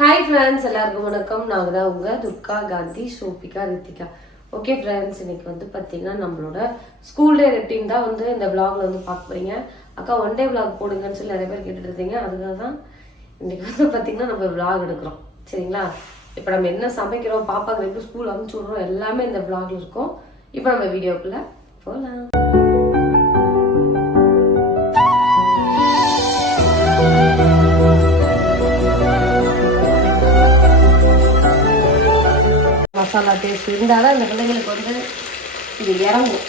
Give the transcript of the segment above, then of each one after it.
Hi friends, எல்லாருக்கும் வணக்கம். நாங்கள் தான் உங்கள் துர்கா, காந்தி, சோபிகா, ரித்திகா. ஓகே ஃப்ரெண்ட்ஸ், இன்னைக்கு வந்து பார்த்தீங்கன்னா நம்மளோட ஸ்கூல் டே ரொட்டீன் தான் வந்து இந்த விளாக்ல வந்து பார்க்க போறீங்க. அக்கா ஒன் டே விளாக் போடுங்கன்னு சொல்லி நிறைய பேர் கேட்டுட்டு இருந்தீங்க. அதுக்காக தான் இன்னைக்கு வந்து பார்த்தீங்கன்னா நம்ம விளாக் எடுக்கிறோம். சரிங்களா? இப்போ நம்ம என்ன சமைக்கிறோம், பாப்பாக்கு எப்படி ஸ்கூல் அனுப்பிச்சு விட்றோம், எல்லாமே இந்த விளாக்ல இருக்கும். இப்போ நம்ம வீடியோக்குள்ள போகலாம். மசாலா டேஸ்ட் இருந்தால் தான் இந்த பிள்ளைங்களுக்கு வந்து இது இறங்கும்.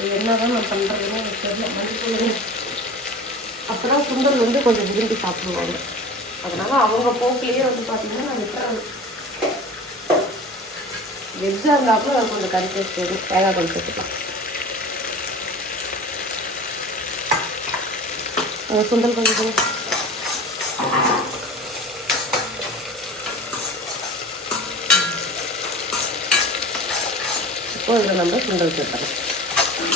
இது என்ன தான் நான் பண்ணுறதுன்னு எனக்கு தெரியல. மதிப்பு அப்போ தான் சுண்டல் வந்து கொஞ்சம் விரும்பி சாப்பிடுவாங்க. அதனால் அவங்க போக்கிலேயே வந்து பார்த்திங்கன்னா நான் விட்டுறேன். வெஜ்ஜாக இருந்தாப்புல அது கொஞ்சம் கறி டேஸ்ட் வரும். தேங்காய் கொஞ்சம் சேர்த்துக்கலாம். சுண்டல் கொஞ்சம் இப்போ இதில் நம்ம சுண்டல் சேர்த்துறோம்.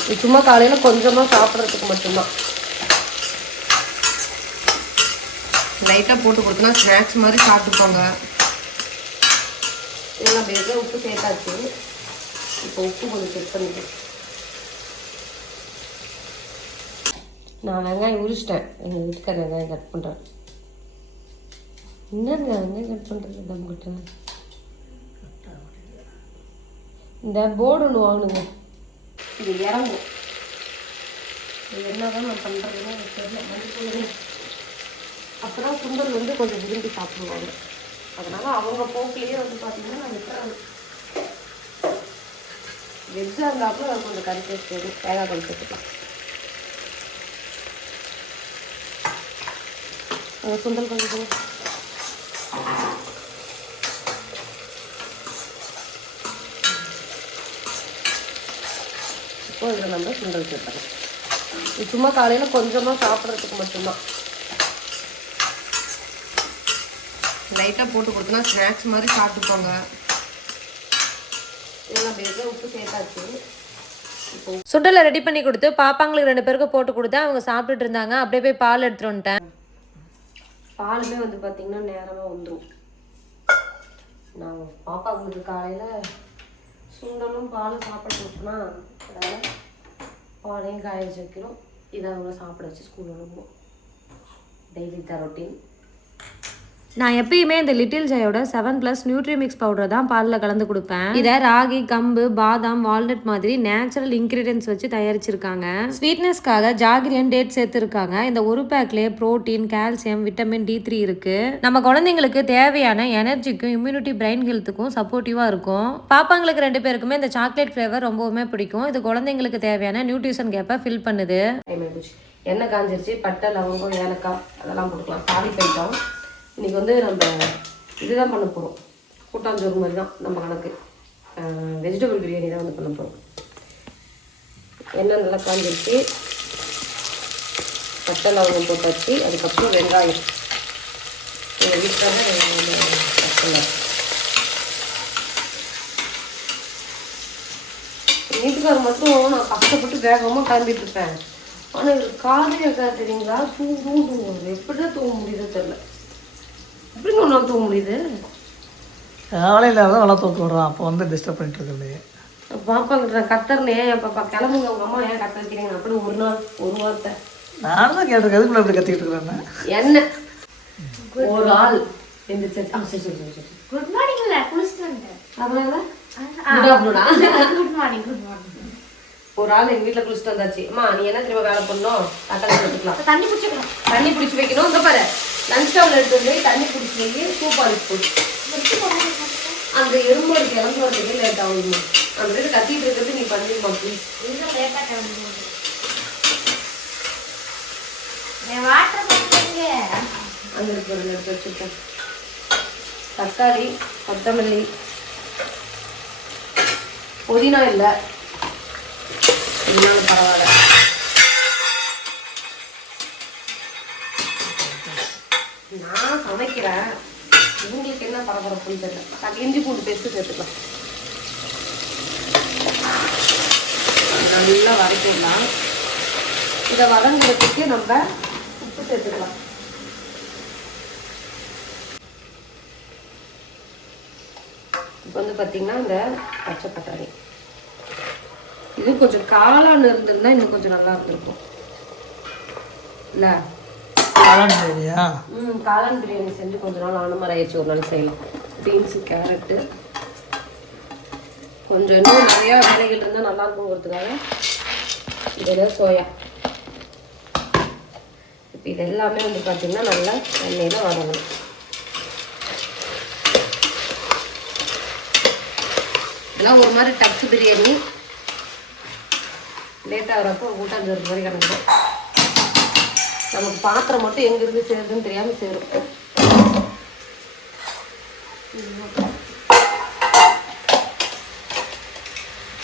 இது சும்மா காலையில் கொஞ்சமாக சாப்பிட்றதுக்கு மட்டும்தான். லைட்டாக போட்டு கொடுத்தனா ஸ்நாக்ஸ் மாதிரி சாப்பிட்டுப்போங்க. இதெல்லாம் பேருக்கு உப்பு சேர்த்தாச்சு. இப்போ உப்பு கொஞ்சம் செக் பண்ணிட்டேன். நான் வெங்காயம் உரிச்சிட்டேன். எங்கள் வீட்டுக்கார வெங்காயம் கட் பண்ணுறேன். என்னங்க வெங்காயம் கட் பண்ணுறது நம்மகிட்ட இந்த போர்டு ஒன்று வாங்கணுங்க. இது இறங்கும். இது என்ன தான் நான் பண்ணுறதுன்னு எனக்கு தெரியல. மதிப்பு அப்போ தான் சுண்டல் வந்து கொஞ்சம் விரும்பி சாப்பிடுவாங்க. அதனால் அவங்க போக்கிலேயே வந்து பார்த்திங்கன்னா நான் விட்டுறேன். வெஜ்ஜாக இருந்தாப்புல அது கொஞ்சம் கறி டேஸ்ட் வரும். தேங்காய் கொஞ்சம் சேர்த்துக்கலாம். சுண்டல் கொஞ்சம் இப்போ இதில் நம்ம சுண்டல் சேர்த்துறோம். இது சும்மா காலையில் கொஞ்சமாக சாப்பிட்றதுக்கு மட்டும்தான். லைட்டாக போட்டு கொடுத்தனா ஸ்நாக்ஸ் மாதிரி சாப்பிட்டுப்போங்க. இதெல்லாம் பேருக்கு உப்பு சேர்த்தாச்சு. இப்போ சுண்டலை ரெடி பண்ணி கொடுத்து பாப்பாங்களுக்கு 2 பேருக்கு போட்டு கொடுத்தேன். அவங்க சாப்பிட்டுட்டு இருந்தாங்க. அப்படியே போய் பால் எடுத்துட்டு வந்துட்டேன். பாலுமே வந்து பார்த்திங்கன்னா நேரமாக வந்துடும். நான் பாப்பாங்களுக்கு காலையில் சுண்டலும் பாலும் சாப்பிட கொடுத்தோம்னா அதனால் பாலையும் காய வச்சு வைக்கிறோம். இதை அவங்க சாப்பிட வச்சு ஸ்கூல் அனுப்புவோம். Daily the routine. நான் எப்பயுமே இந்த லிட்டில் ஜாயோட 7+ நியூட்ரி மிக்ஸ் பவுடர் தான் பாலில் கலந்து கொடுப்பேன். இதை ராகி, கம்பு, பாதாம், வால்நட் மாதிரி நேச்சுரல் இன்கிரீடியன்ஸ் வச்சு தயாரிச்சிருக்காங்க. ஸ்வீட்னஸ்க்காக ஜாகிரியன் டேட் சேர்த்துருக்காங்க. இந்த ஒரு பேக்லேயே புரோட்டீன், கால்சியம், விட்டமின் D3 இருக்கு. நம்ம குழந்தைங்களுக்கு தேவையான எனர்ஜிக்கும் இம்யூனிட்டி, பிரெயின் ஹெல்த்துக்கும் சப்போர்ட்டிவா இருக்கும். பாப்பாங்களுக்கு 2 பேருக்குமே இந்த சாக்லேட் ஃப்ளேவர் ரொம்பவுமே பிடிக்கும். இது குழந்தைங்களுக்கு தேவையான நியூட்ரிஷன் கேப்பை ஃபில் பண்ணுது. எண்ணெய் காஞ்சிருச்சு. பட்டை, லவங்கம், ஏலக்காய் அதெல்லாம் போட்டுக்கலாம். தாலி போயிட்டோம். இன்றைக்கி வந்து நம்ம இதுதான் பண்ண போகிறோம். கூட்டாஞ்சோறு மாதிரி தான் நம்ம கணக்கு. வெஜிடபிள் பிரியாணி தான் வந்து பண்ண போகிறோம். எண்ணெய் நல்லா காஞ்சிருச்சு. பட்டை லவங்கம் போட்டாச்சு. அதுக்கப்புறம் வெங்காயம். எங்கள் வீட்டில் தான் வெங்காயம். வீட்டுக்காரர் மட்டும் நான் கஷ்டப்பட்டு வேகமாக கிளம்பிட்டு இருப்பேன். ஆனால் இவர் காலையில் இருக்கா தெரியுங்களா, தூங்குவாங்க. எப்படி தான் தூங்க முடியுதோ தெரில. எப்படிங்க ஒன்றா தூங்க முடியுது? காலையில் தான் நல்லா தூக்க விடுறான். அப்போ வந்து டிஸ்டர்ப் பண்ணிட்டு இருக்கலையே. பாப்பாங்கிட்ட கத்தர்னே பாப்பா கிளம்புங்க, உங்கள் அம்மா ஏன் கத்த வைக்கிறீங்க அப்படி ஒரு வார்த்தை நானும் தான் கேட்டிருக்கேன். அதுக்குள்ள எப்படி கத்திக்கிட்டு இருக்கிறேன் என்ன ஒரு ஆள் எந்திரிச்சு குட் மார்னிங். குளிச்சுட்டு வந்தேன். அதனால குட் மார்னிங். ஒரு ஆள் எங்கள் வீட்டில் குளிச்சுட்டு வந்தாச்சு. அம்மா நீ என்ன திரும்ப வேலை பண்ணணும்? தக்காளி எடுத்துக்கலாம். தண்ணி பிடிச்சிக்கலாம். தண்ணி பிடிச்சி வைக்கணும். இந்த பாரு லஞ்ச் டவுன் எடுத்து போய் தண்ணி பிடிச்சி வைக்கி சூப் அடிச்சு போட்டு அந்த எறும்போடு கிளம்பு வரதுக்கே லேட் ஆகுதுமா. அந்த வீட்டு கத்திட்டு இருக்கிறது நீ பண்ணிருமா ப்ளீஸ். அங்கே இருக்கிறது எடுத்து வச்சுருக்கேன். தக்காளி, கொத்தமல்லி, புதினா இல்லை, இதனால பரவாயில்ல. நான் சமைக்கிறேன், இவங்களுக்கு என்ன பரபரப்புன்னு தெரியல. இஞ்சி பூண்டு பேஸ்ட்டு சேர்த்துக்கலாம். நல்லா வதக்கிடலாம். இதை வதங்குறதுக்கு நம்ம உப்பு சேர்த்துக்கலாம். இப்போ வந்து பார்த்தீங்கன்னா இந்த பச்சை பட்டாணி இது கொஞ்சம் காளான் இருந்திருந்தா இன்னும் கொஞ்சம் நல்லா இருந்திருக்கும் இல்லை? காளான் பிரியாணியா? காளான் பிரியாணி செஞ்சு கொஞ்ச நாள் ஆன மாதிரி ஆயிடுச்சு, ஒரு நாள் செய்யலாம். பீன்ஸு கேரட்டு கொஞ்சம் இன்னும் நிறையா வேலைகள் இருந்தால் நல்லா இருக்குங்கிறதுக்காக இதில் சோயா. இப்போ இது எல்லாமே வந்து பார்த்திங்கன்னா நல்லா எண்ணெயில் வதங்கணும். இதெல்லாம் ஒரு மாதிரி டக்கு பிரியாணி லேட்டாக வரப்போ கூட்டாஞ்சோறு மாதிரி கிடக்கும். நமக்கு பாத்திரம் மட்டும் எங்கே இருந்து சேருதுன்னு தெரியாமல் சேரும்.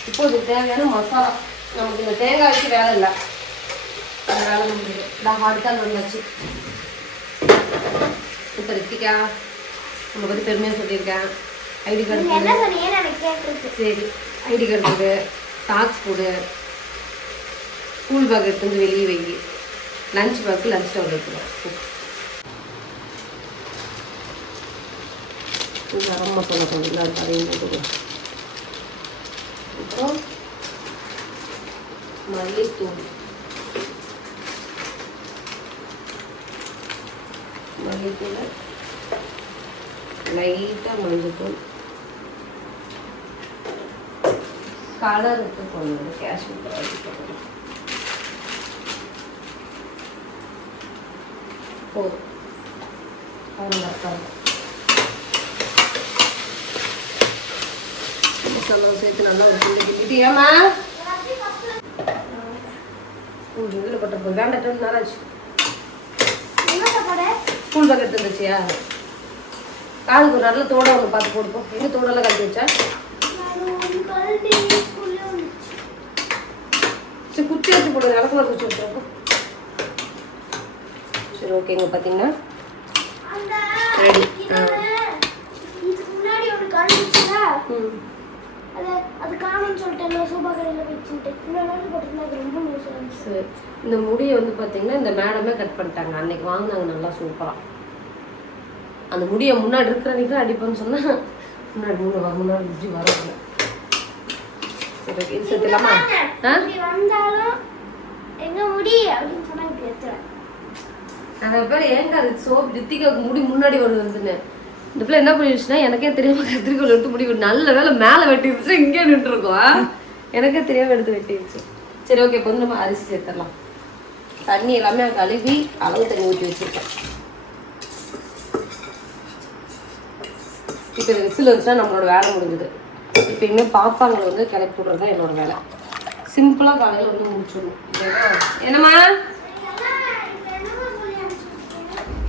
இப்போ இதுக்கு தேவையான மசாலா, நமக்கு இந்த தேங்காய் வச்சு வேலை இல்லை, அந்த வேலை முடியுது. நான் அடுத்தால் வந்தாச்சு. இப்போ ரித்திகா நம்ம பற்றி பெருமையாக சொல்லியிருக்கேன். ஐடி கார்டு சரி, ஐடி கார்டு போடு, சாக்ஸ் போடு, ஸ்கூல் பேக் எடுத்து வந்து வெளியே வை, லஞ்ச் பேக்கு லஞ்ச் டவுன் வைக்கலாம். கரம் மசாலா கொஞ்சம் அதையும் போட்டுக்கலாம். அப்புறம் மல்லித்தூள், மல்லித்தூள் லைட்டாக மஞ்சத்தூள், கலருக்கு கொஞ்சம் காஷ்மீர் போடணும். போதும் மசாலா சேர்த்து நல்லா ஒரு கிண்டி கிண்டிட்டு. ஏமா இதில் பட்ட போய் வேண்டாம் நாளாச்சு. ஸ்கூல் பேக் எடுத்து வந்துச்சியா? காதுக்கு ஒரு நல்ல தோடை ஒன்று பார்த்து போட்டுப்போம். எங்கே தோடெல்லாம் கட்டி வச்சா? சரி குச்சி வச்சு போடுங்க, இடத்துல குச்சி வச்சுருக்கோம். சரி ஓகேங்க, பார்த்தீங்கன்னா ரெடி. சரி, இந்த முடியை வந்து பார்த்தீங்கன்னா இந்த மேடமே கட் பண்ணிட்டாங்க. அன்னைக்கு வாங்கினாங்க நல்லா சூப்பராக. அந்த முடியை முன்னாடி இருக்கிறவங்க அடிப்பேன்னு சொன்னால் முன்னாடி முன்னாடி முடிஞ்சு வரல. சரி இது சேர்த்துலாமா? நிறைய பேர் ஏங்க அது சோப் ரித்திகாவுக்கு முடி முன்னாடி வருதுன்னு. இந்த பிள்ளை என்ன பண்ணிடுச்சுன்னா எனக்கே தெரியாம கத்திரிக்கோள் எடுத்து முடி நல்ல வேலை மேலே வெட்டிடுச்சு, இங்கே நின்றுருக்கோம். எனக்கே தெரியாம எடுத்து வெட்டிடுச்சு. சரி ஓகே, இப்போ வந்து நம்ம அரிசி சேர்த்துடலாம். தண்ணி எல்லாமே கழுவி அளவு தண்ணி ஊற்றி வச்சுருக்கேன். இப்போ இந்த விசில் வச்சுன்னா நம்மளோட வேலை முடிஞ்சுது. இப்போ இனிமேல் பாப்பாங்களை வந்து கிளப்பி விட்றது தான் என்னோட வேலை. சிம்பிளாக காலையில் வந்து முடிச்சிடணும். என்னம்மா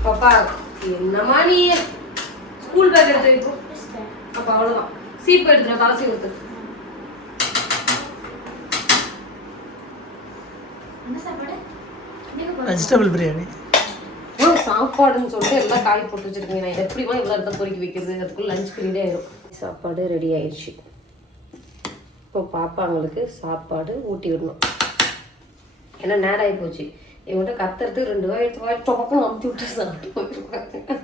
பாப்பா? என்னம்மா நீ ஸ்கூல் பேக் எடுத்து வைப்போம். அப்போ அவ்வளோதான், சீப்பு எடுத்துட கலசி கொடுத்து. வெஜிடபிள் பிரியாணி. சாப்பாடுன்னு சொல்லிட்டு எல்லாம் காய் போட்டு வச்சிருக்கீங்க. நான் எப்படிமா இவ்வளோ இருந்தால் பொறுக்கி வைக்கிறது? அதுக்குள்ள லஞ்ச் பீரியடே ஆயிடும். சாப்பாடு ரெடி ஆயிடுச்சு. இப்போ பாப்பாங்களுக்கு சாப்பாடு ஊட்டி விடணும். ஏன்னா நேரம் ஆகி போச்சு. இவங்கள்ட்ட கத்துறதுக்கு 2 வாய் டொப்பக்கம் அமுத்தி விட்டு சாப்பிட்டு போயிருப்பாங்க.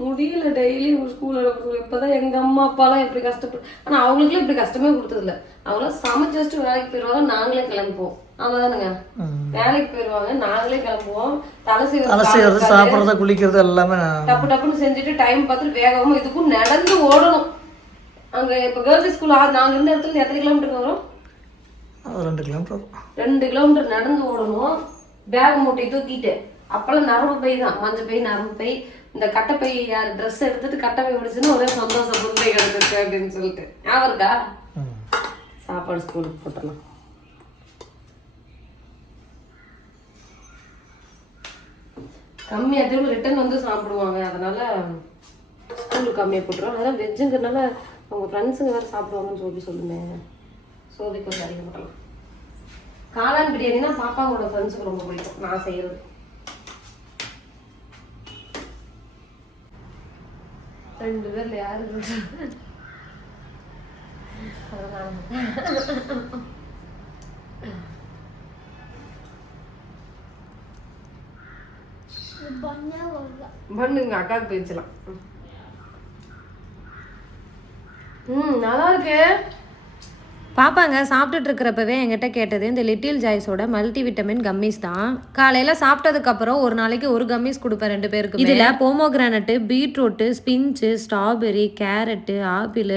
முடியல டெய்லி ஸ்கூலில். இப்போதான் எங்கள் அம்மா அப்பாலாம் எப்படி கஷ்டப்பட்டு, ஆனால் அவங்களுக்குலாம் இப்படி கஷ்டமே கொடுத்ததில்ல. அவங்களாம் சமைச்சு வச்சுட்டு வேலைக்கு போயிடுவாங்க, நாங்களே கிளம்புவோம். ஆமாம் தானுங்க, வேலைக்கு போயிடுவாங்க, நாங்களே கிளம்புவோம். தலை செய்வது சாப்பிட்றது குளிக்கிறது எல்லாமே டப்பு டப்புன்னு செஞ்சுட்டு டைம் பார்த்துட்டு வேகமும் இதுக்கும் நடந்து ஓடணும். அங்கே இப்போ கேர்ள்ஸ் ஸ்கூல் நாங்கள் இருந்த இடத்துல எத்தனை கிலோமீட்டருக்கு வரும்? 2 கிலோமீட்டர். 2 கிலோமீட்டர் நடந்து ஓடணும். பேக் மூட்டை தூக்கிட்டு அப்பெல்லாம் நரம்பு பை தான், மஞ்சள் பை, நரம்பு பை. இந்த கட்டைப்பை யார் ட்ரெஸ் எடுத்துட்டு கட்டைப்பை பிடிச்சுன்னா ஒரே சந்தோஷம், புதுமை கிடச்சிருக்கு அப்படின்னு சொல்லிட்டு. ஞாபகம் இருக்கா? சாப்பாடு ஸ்கூலுக்கு போட்டலாம். கம்மியாக திரும்ப ரிட்டர்ன் வந்து சாப்பிடுவாங்க, அதனால ஸ்கூலுக்கு கம்மியாக போட்டுருவோம். அதெல்லாம் வெஜ்ஜுங்கிறதுனால அவங்க ஃப்ரெண்ட்ஸுங்க வேறு சாப்பிடுவாங்கன்னு சொல்லுங்க. சோபிக்கு கொஞ்சம் அதிகம் போட்டலாம். காளான் பிரியாணினா பாப்பாவோட ஃப்ரெண்ட்ஸுக்கு ரொம்ப பிடிக்கும் நான் செய்கிறது. ரெண்டு பேர்ல யாரு பண்ணுங்க, அக்காவுக்கு பேசலாம். நல்லா இருக்கு. பாப்பாங்க சாப்பிட்டுட்டு இருக்கிறப்பவே என்கிட்ட கேட்டது இந்த லிட்டில் ஜாய்ஸோட மல்டி விட்டமின் கம்மிஸ் தான். காலையில் சாப்பிட்டதுக்கப்புறம் ஒரு நாளைக்கு ஒரு கம்மிஸ் கொடுப்பேன் 2 பேருக்கு. இதில் pomegranate, beetroot, spinach, strawberry, carrot, apple,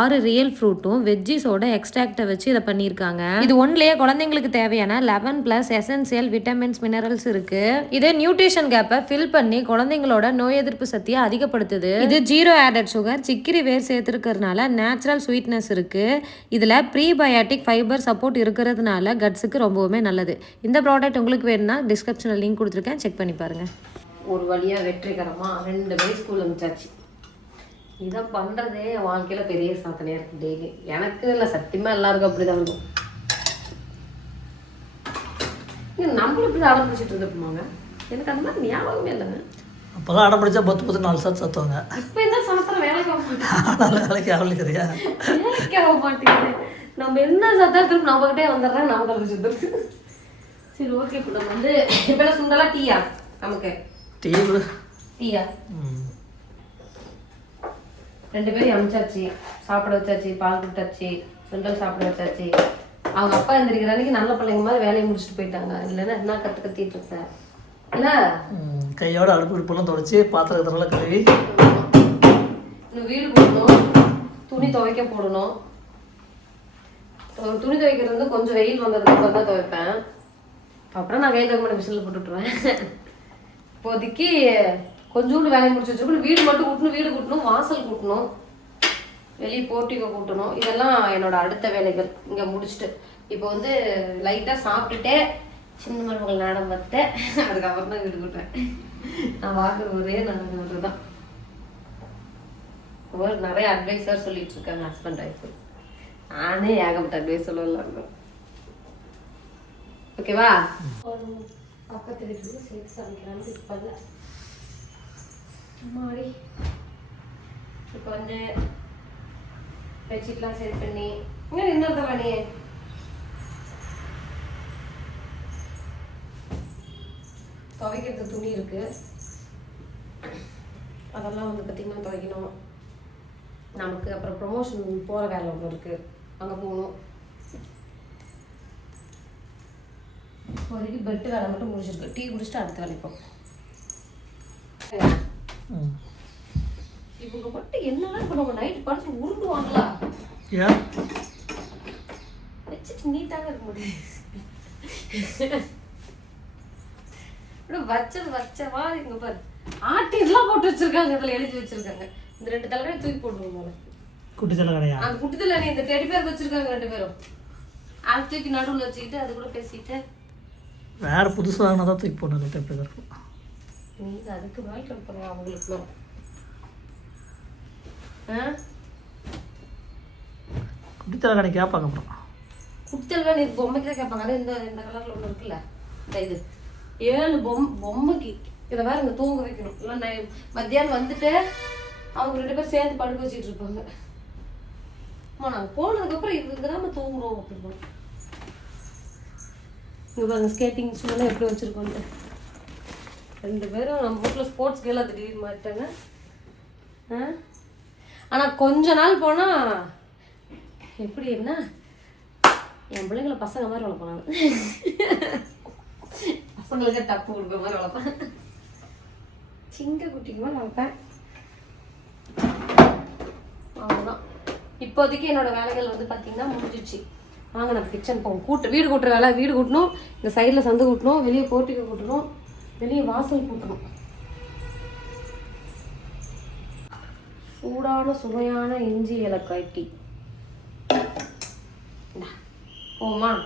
6 real ஃப்ரூட்டும் வெஜ்ஜிஸோட எக்ஸ்ட்ராக்டை வச்சு இதை பண்ணியிருக்காங்க. இது ஒன்லேயே குழந்தைங்களுக்கு தேவையான 11+ எசென்சியல் விட்டமின்ஸ் மினரல்ஸ் இருக்கு. இது நியூட்ரிஷன் கேப்பை ஃபில் பண்ணி குழந்தைங்களோட நோய் எதிர்ப்பு சக்தியை அதிகப்படுத்துது. இது 0 ஆடட் சுகர், சிக்கிரி வேர் சேர்த்துருக்கிறதுனால நேச்சுரல் ஸ்வீட்னஸ் இருக்கு. இதில் ப்ரீபயாட்டிக் ஃபைபர் சப்போர்ட் இருக்கிறதுனால கட்ஸுக்கு ரொம்பவுமே நல்லது. இந்த ப்ராடக்ட் உங்களுக்கு வேணும்னா டிஸ்கிரிப்ஷனில் லிங்க் கொடுத்துருக்கேன், செக் பண்ணி பாருங்கள். ஒரு வழியாக வெற்றிகரமாக 2 பேரும் ஸ்கூல் அனுப்பிச்சாச்சு. இதை பண்ணுறதே என் வாழ்க்கையில் பெரிய சாதனையாக இருக்குது. டெய்லி எனக்கு இல்லை, சத்தியமாக எல்லாருக்கும் அப்படி தான் இருக்கும். நம்மளும் இப்படி தான் அடம் பிடிச்சிட்டு இருந்துருப்போமாங்க. எனக்கு அந்த மாதிரி ஞாபகமே இல்லைங்க. அப்போ தான் அடம் பிடிச்சா 10 4 சாத்து சத்துவாங்க. இப்போ இந்த சமத்தில் வேலைக்கு ஆக மாட்டேன். வேலைக்கு ஆகலையா? வேலைக்கு ஆக மாட்டேங்குது. நம்ம என்ன சத்தா திரும்ப நம்மகிட்டே வந்துடுறாங்க, நமக்கு அது சுத்துறது. சரி ஓகே. இப்போ நம்ம வந்து இப்போ சுண்டலா டீயா? நமக்கு டீயா 2 பேரும் அனுப்பிச்சாச்சு, சாப்பிட வச்சாச்சு, பால் கொடுத்தாச்சு, சுண்டல் சாப்பிட வச்சாச்சு. அவங்க அப்பா எந்திரிக்கிற அன்னைக்கு நல்ல பிள்ளைங்க மாதிரி வேலையை முடிச்சுட்டு போயிட்டாங்க. இல்லைன்னா என்ன கத்திட்டு இருப்பேன் இல்லை. கையோட அடுப்பு அடுப்பெல்லாம் தொடச்சி பாத்திரத்தெல்லாம் கழுவி இன்னும் வீடு போடணும், துணி துவைக்க போடணும். துணி துவைக்கிறது வந்து கொஞ்சம் வெயில் வந்ததுக்கு அப்புறம் தான் துவைப்பேன். அப்புறம் நான் கையில் கூட மிஷினில் போட்டுவிட்டுருவேன். இப்போதைக்கு கொஞ்சோண்டு வேலையை முடிச்சு வச்சுருக்கணும். வீடு மட்டும் கூட்டணும், வீடு கூட்டணும், வாசல் கூட்டணும், வெளியே போர்ட்டிகோ கூட்டணும். இதெல்லாம் என்னோட அடுத்த வேலைகள். இங்கே முடிச்சுட்டு இப்போ வந்து லைட்டாக சாப்பிட்டுட்டே சின்ன மருமகள் நாடம் பார்த்துட்டேன். அதுக்கப்புறம் தான் வீடு கூட்டுவேன். நான் பார்க்குற ஒரே நாடகம் தான். நிறைய அட்வைஸர் சொல்லிட்டு இருக்காங்க ஹஸ்பண்ட் ஒய்ஃபு. நானே ஏகப்பட்ட அட்வைஸ் சொல்லலாம். ஓகேவா? பக்கத்து வீட்டுக்கு சேர்த்து சமைக்கலான்னு இது பண்ணல. மாடி இப்போ வந்து பெட்ஷீட்லாம் சரி பண்ணி இங்கே இன்னொருத்த பண்ணி துவைக்கிறது துணி இருக்கு. அதெல்லாம் வந்து பார்த்திங்கன்னா துவைக்கணும். நமக்கு அப்புறம் ப்ரொமோஷன் போகிற வேலை ஒன்று இருக்குது, அங்கே போகணும். இப்போதைக்கு பெட்டு வேலை மட்டும் முடிச்சிருக்கு. டீ குடிச்சிட்டு அடுத்த வேலைக்கு போகும். இவங்க மட்டும் என்னன்னா இப்போ நம்ம நைட்டு படுத்து உருண்டுவாங்களா? வச்சுட்டு நீட்டாக இருக்க முடியும். வச்சவா இங்க பாரு, ஆட்டிலாம் போட்டு வச்சிருக்காங்க. இதில் எழுதி வச்சிருக்காங்க. இந்த 2 தலைவரை தூக்கி போடுவோம். குட்டி தலை கிடையா? அந்த குட்டி தலை இந்த டெடி பேர் வச்சிருக்காங்க 2 பேரும். அது தூக்கி நடுவில் வச்சுக்கிட்டு அது கூட பேசிட்டு வேற புதுசு வாங்கினா தான் தூக்கி போடணும். எப்படி இருக்கும்? நீங்க அதுக்கு மேல் கொடுப்பீங்க அவங்களுக்கு. குட்டி தலை கடை கேட்பாங்க. அப்புறம் குட்டி தலைவா நீ பொம்மைக்கு தான் கேட்பாங்க. அது இந்த கலர்ல ஒன்று இருக்குல்ல, இது 7 பொம்மைக்கு. இதை வேற இங்கே தூங்க வைக்கணும். இல்லை மத்தியானம் வந்துட்டு அவங்க 2 பேரும் சேர்ந்து படுக்க வச்சுட்டு இருப்பாங்க. அம்மா நாங்கள் போனதுக்கப்புறம் இதுக்கு தான் தூங்குறோம் அப்படின்னா. இங்கே பாருங்க ஸ்கேட்டிங் ஷூலாம் எப்படி வச்சுருக்கோங்க. 2 பேரும் நம்ம வீட்டில் ஸ்போர்ட்ஸ் கேலாம் திடீர்னு மாட்டாங்க. ஆனால் கொஞ்ச நாள் போனால் எப்படி என்ன என் பிள்ளைங்களை பசங்க மாதிரி வளர்ப்பாங்க. பசங்களுக்கு டப்பு கொடுக்குற மாதிரி வளர்ப்பேன். சிங்க குட்டிக்கு மாதிரி வளர்ப்பேன். அவ்வளோதான். இப்போதைக்கு என்னோட வேலைகள் வந்து பார்த்தீங்கன்னா முடிஞ்சிச்சு. வாங்க நம்ம கிச்சன் போவோம். வீடு கூட்டுற வேலை, வீடு கூட்டணும், இந்த சைடில் சந்து கூட்டணும், வெளியே போர்ட்டிகோ கூட்டணும், வெளியே வாசல் கூட்டணும். சூடான சுவையான இஞ்சி ஏலக்காய் டீ போமா.